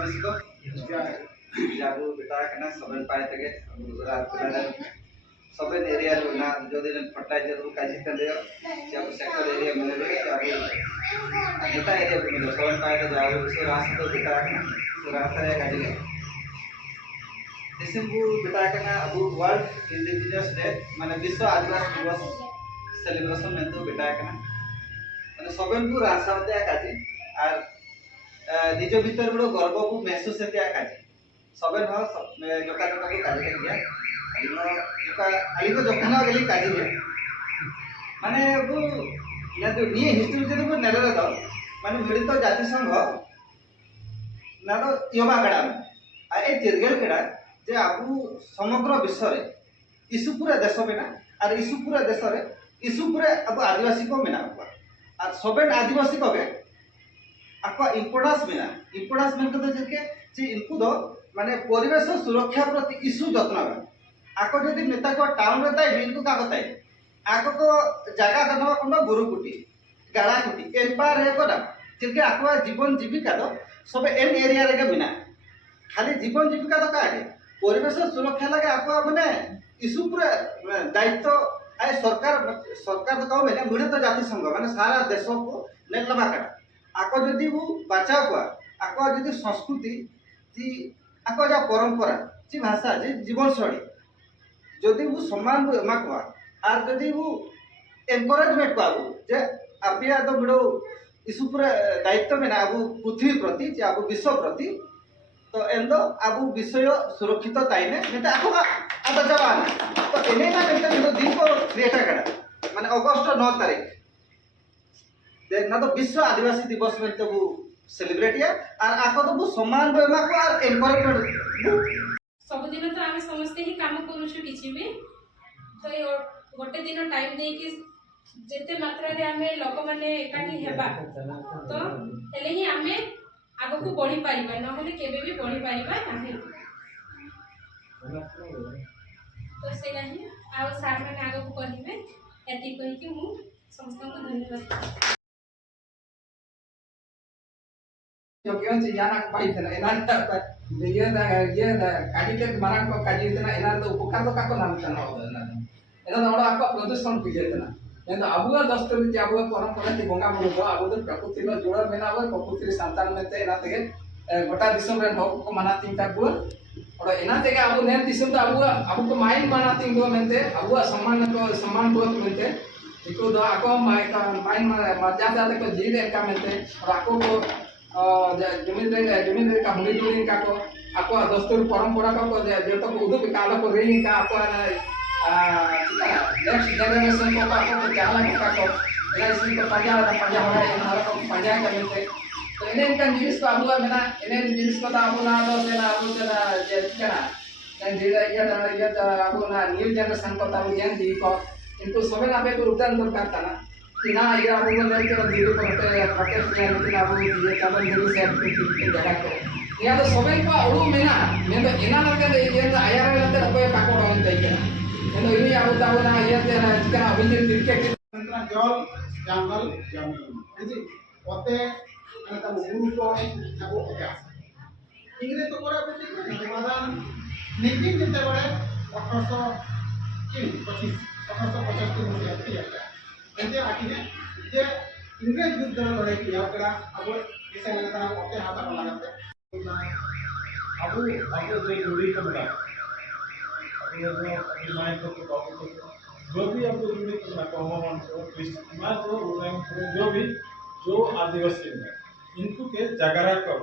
मिसको जाबू बेटा कना सबन पाए तगे रात बेला सबन एरिया ना जो दिन फर्टिलाइजर रू काजी तंदे जाबू सेक्टर एरिया में रे जाबू नेता एरिया में सबन पाए तो जाबू सो रास्ता तो बेटा कना सो रास्ता रे काजी दिसंबू बेटा कना अबू वर्ल्ड इंडिजिनियस डे माने विश्व आदिवासी दिवस सेलिब्रेशन में तो बेटा कना माने सबन को रास्ता होते काजी और निज भीतर बड़ो गर्व को महसूस होते काजी सबन हो जोका जोका को काजी के गया जोका आली को जोका ना गेली काजी है माने वो या तो ये हिस्ट्री जे तो नेले तो माने मिलित जाति संघ ना तो योगा कड़ा आ ए चिरगेल कड़ा जे आबू समग्र विश्व रे इशू पूरा देश में ना और इशू पूरा देश रे इशू पूरा अब आदिवासी को मेना और सबन आदिवासी को के आपका इम्पोर्टेंस में तो जेके जे इनको दो माने परिवेश सुरक्षा प्रति इशू जत्न आको जदि नेता को टाउन में ताई इनको का बताई आको को जगह दनो कोनो गुरुकुटी गाड़ा कुटी एन पार है कोना जेके आको जीवन जीविका दो सब एन एरिया रे के बिना खाली जीवन जीविका तो का है परिवेश सुरक्षा लगे आको माने इशू पूरा दायित्व आए सरकार तो कहबे ना मिलित जाति संघ माने सारा देश को नेलबा का आको जदि वो बचाव को आको जदि संस्कृति जी आको जा परंपरा जी भाषा जी जीवन शैली जदि वो सम्मान मा को और जदि वो एनकरेजमेंट को जे अपिया तो बड़ो इशू पूरा दायित्व में ना आबू पृथ्वी प्रति जे आबू विश्व प्रति तो एंदो आबू विषय सुरक्षित ताइने नेता आको आता जवान तो एने ना नेता तो दिन को क्रिएट करा माने अगस्त 9 तारीख ना तो विश्व आदिवासी दिवस में तो वो सेलिब्रेट है और आको तो वो सम्मान बेमा को और एनकरेजमेंट सब दिन तो आमे समस्ते ही काम करूछु किछि भी तो गोटे दिन टाइम दे कि जेते मात्रा रे आमे लोक माने एकाठी हेबा तो हेले ही आमे आगो को बढ़ी पारिबा न होले केबे भी बढ़ी पारिबा नाही तो सेला ही आ सार माने आगो को कहिबे एति कहि कि मु समस्त को धन्यवाद जो क्यों से जाना पाई थे ना एना ये काजी के मारा को काजी थे ना एना तो उपकार तो काको नाम तना हो ना एना तो ओडा को प्रदर्शन किए थे ना तो अबुआ दस्तरी जे अबुआ परंपरा के बंगा बुरु को अबु तो प्रकृति लो जोड़ा मेना अब प्रकृति संतान में ते एना ते गोटा दिसम रे हो को माना तीन तक बुआ और एना ते अबु ने दिसम तो अबु को माइन माना तीन दो मेनते अबुआ सम्मान को मेनते इको दो आको माइन मर्यादा ते को जीव का मेनते और आको को जमीन का हुंडी दुलिन का को आपको दस्तूर परंपरा का को जो तो उदुप काल को रेनी का आपको नेक्स्ट जनरेशन को आपको जाला का को एलाइसी को पंजा हो हमारा को पंजा करते तो इन्हें का जिनिस को अब मेना इन्हें जिनिस को अब ना तो सेना अब सेना जे केना एन जेला ये अब ना न्यू जनरेशन को तब जेन दी को किंतु सबे ना पे उदान दरकार था ना ये अब वो लेके दिल्ली को होते प्रोटेस्ट में लेकिन अब ये चावल दिल्ली से की जगह को या तो सबे को अड़ू मेना मैं तो इना लगे ये तो आया रे लगे कोई काको डन चाहिए मैं तो इनी अब ताऊ ना ये तेरा चिकन अभिजित क्रिकेट जल जंगल जमीन जी ओते अने तब गुरु को सब ओते इंग्लिश तो पूरा बेटी समाधान नीति चिंता बड़े 1825 मसीहा एंते आखिने जे इंग्रेज युद्ध लड़ाई किया करा अब इसे लगा ना ओते हाथ को लगाते अब जो जुड़ी का बड़ा अब ये जो माइंड को जो भी आपको जुड़ी का कॉमन को क्रिश्चियन जो आदिवासी इनको के जागरण का